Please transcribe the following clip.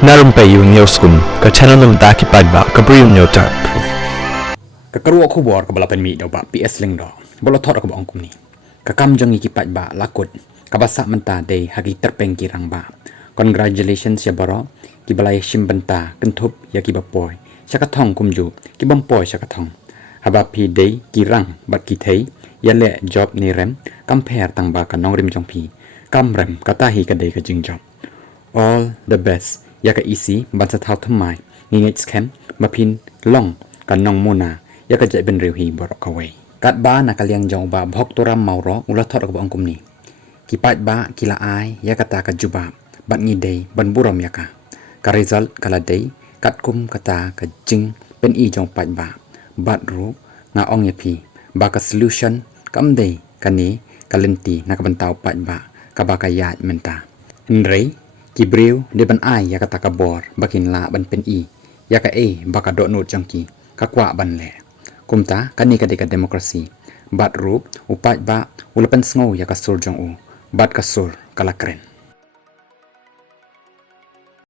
Na Rympei U ke channel nabynta ki paidbah ke Bri U Hynñiewtrep. Kekerua kubor ke balapan mi Bah Ps Lyngdoh. Bolo thot ke bong kum ni. Kakam jong iki paidbah lakut. Kabasak menta day hagi terpeng kirang ba. Congratulations ya baroh. Ki balai shimbenta kentup ya ki bapoy. Syakathong kumju ki bampoy syakathong. Habapi day kirang bat ki thei ya le job ni rem compare tang ba ka nong rim jong pi. Kam rem katahi ka day ka jing job. All the best. Ya ka isi bansa thau thamai ngingit scam mapin long kan nong muna ya ka jai ben riu hi borok kawai kat ba na kaliang jong Bah Bhogtoram Mawroh ulah thot ka angkum ni ki paidbah kila ai ya kata ka juba bat ngi dei ban buram ya ka result kala dei kat kum kata ka jing pen i jong paidbah bat ru nga ong ya pi ba ka solution kam dei kani kalenti na ka bantau paidbah ka ba ka ya menta nrei ki Bri U de ban ai ya kata ka bor bakin la ban pen i ya ka baka do not jangki ka kwa ban le kumta kani ka de ka demokrasi bat rup upat ba ulapan sngo ya ka sur jong u bat ka sur kala kren